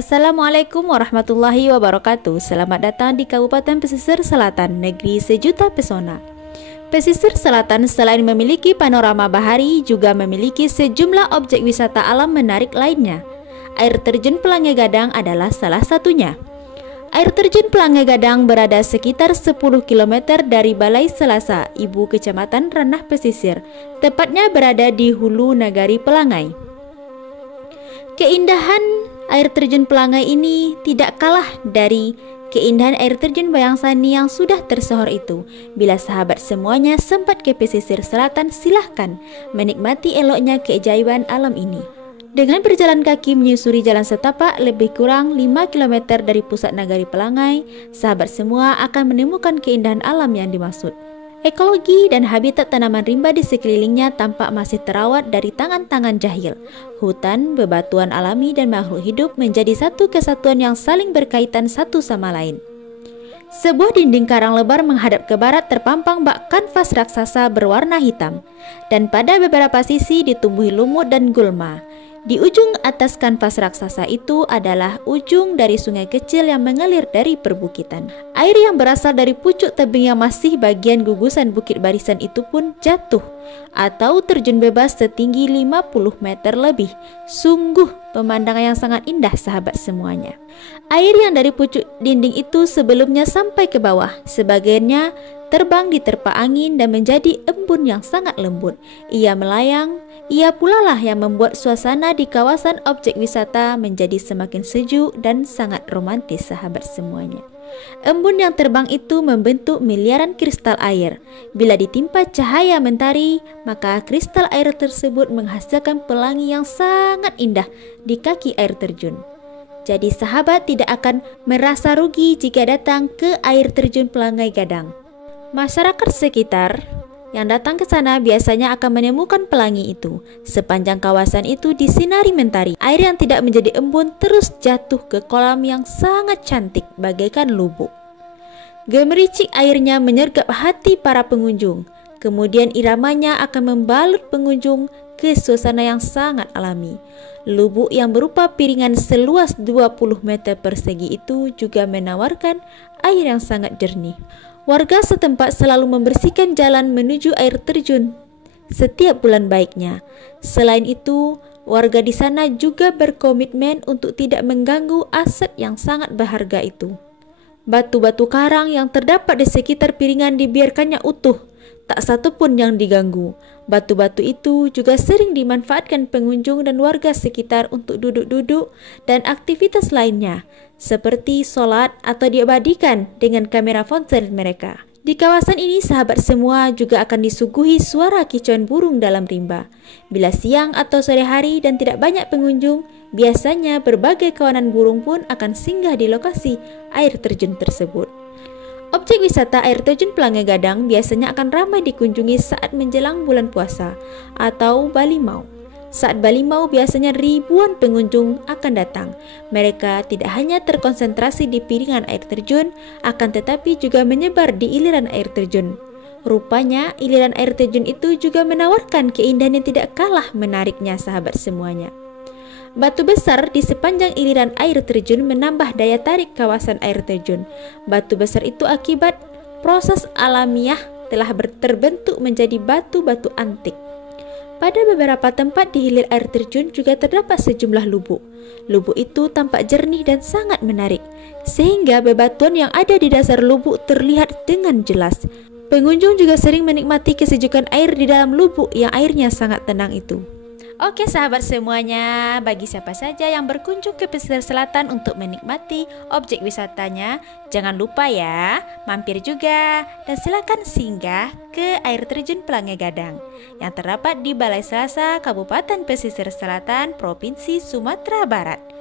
Assalamualaikum warahmatullahi wabarakatuh. Selamat datang di Kabupaten Pesisir Selatan, negeri sejuta pesona. Pesisir Selatan selain memiliki panorama bahari, juga memiliki sejumlah objek wisata alam menarik lainnya. Air terjun Pelangi Gadang adalah salah satunya. Air terjun Pelangi Gadang berada sekitar 10 km dari Balai Selasa, ibu kecamatan Ranah Pesisir, tepatnya berada di hulu Nagari Pelangai. Keindahan air terjun Pelangi ini tidak kalah dari keindahan air terjun Bayangsani yang sudah tersohor itu. Bila sahabat semuanya sempat ke pesisir selatan, silahkan menikmati eloknya keajaiban alam ini. Dengan berjalan kaki menyusuri jalan setapak lebih kurang 5 km dari pusat Nagari Pelangi, sahabat semua akan menemukan keindahan alam yang dimaksud. Ekologi dan habitat tanaman rimba di sekelilingnya tampak masih terawat dari tangan-tangan jahil. Hutan, bebatuan alami, dan makhluk hidup menjadi satu kesatuan yang saling berkaitan satu sama lain. Sebuah dinding karang lebar menghadap ke barat terpampang bak kanvas raksasa berwarna hitam, dan pada beberapa sisi ditumbuhi lumut dan gulma. Di ujung atas kanvas raksasa itu adalah ujung dari sungai kecil yang mengalir dari perbukitan. Air yang berasal dari pucuk tebing yang masih bagian gugusan Bukit Barisan itu pun jatuh atau terjun bebas setinggi 50 meter lebih. Sungguh pemandangan yang sangat indah sahabat semuanya. Air yang dari pucuk dinding itu sebelumnya sampai ke bawah, sebagiannya terbang diterpa angin dan menjadi embun yang sangat lembut. Ia melayang, ia pula lah yang membuat suasana di kawasan objek wisata menjadi semakin sejuk dan sangat romantis sahabat semuanya. Embun yang terbang itu membentuk miliaran kristal air. Bila ditimpa cahaya mentari, maka kristal air tersebut menghasilkan pelangi yang sangat indah di kaki air terjun. Jadi sahabat tidak akan merasa rugi jika datang ke air terjun Pelangi Gadang. Masyarakat sekitar yang datang ke sana biasanya akan menemukan pelangi itu. Sepanjang kawasan itu disinari mentari. Air yang tidak menjadi embun terus jatuh ke kolam yang sangat cantik bagaikan lubuk. Gemericik airnya menyergap hati para pengunjung. Kemudian iramanya akan membalut pengunjung ke suasana yang sangat alami. Lubuk yang berupa piringan seluas 20 meter persegi itu juga menawarkan air yang sangat jernih. Warga setempat selalu membersihkan jalan menuju air terjun setiap bulan baiknya. Selain itu, warga di sana juga berkomitmen untuk tidak mengganggu aset yang sangat berharga itu. Batu-batu karang yang terdapat di sekitar piringan dibiarkannya utuh, tak satu pun yang diganggu. Batu-batu itu juga sering dimanfaatkan pengunjung dan warga sekitar untuk duduk-duduk dan aktivitas lainnya, seperti sholat atau diabadikan dengan kamera ponsel mereka. Di kawasan ini sahabat semua juga akan disuguhi suara kicauan burung dalam rimba. Bila siang atau sore hari dan tidak banyak pengunjung, biasanya berbagai kawanan burung pun akan singgah di lokasi air terjun tersebut. Objek wisata air terjun Pelangi Gadang biasanya akan ramai dikunjungi saat menjelang bulan puasa atau Balimau. Saat Balimau biasanya ribuan pengunjung akan datang. Mereka tidak hanya terkonsentrasi di piringan air terjun, akan tetapi juga menyebar di iliran air terjun. Rupanya iliran air terjun itu juga menawarkan keindahan yang tidak kalah menariknya sahabat semuanya. Batu besar di sepanjang iliran air terjun menambah daya tarik kawasan air terjun. Batu besar itu akibat proses alamiah telah terbentuk menjadi batu-batu antik. Pada beberapa tempat di hilir air terjun juga terdapat sejumlah lubuk. Lubuk itu tampak jernih dan sangat menarik, sehingga bebatuan yang ada di dasar lubuk terlihat dengan jelas. Pengunjung juga sering menikmati kesejukan air di dalam lubuk yang airnya sangat tenang itu. Oke sahabat semuanya, bagi siapa saja yang berkunjung ke pesisir selatan untuk menikmati objek wisatanya, jangan lupa ya, mampir juga dan silakan singgah ke air terjun Pelangi Gadang yang terdapat di Balai Selasa, Kabupaten Pesisir Selatan, Provinsi Sumatera Barat.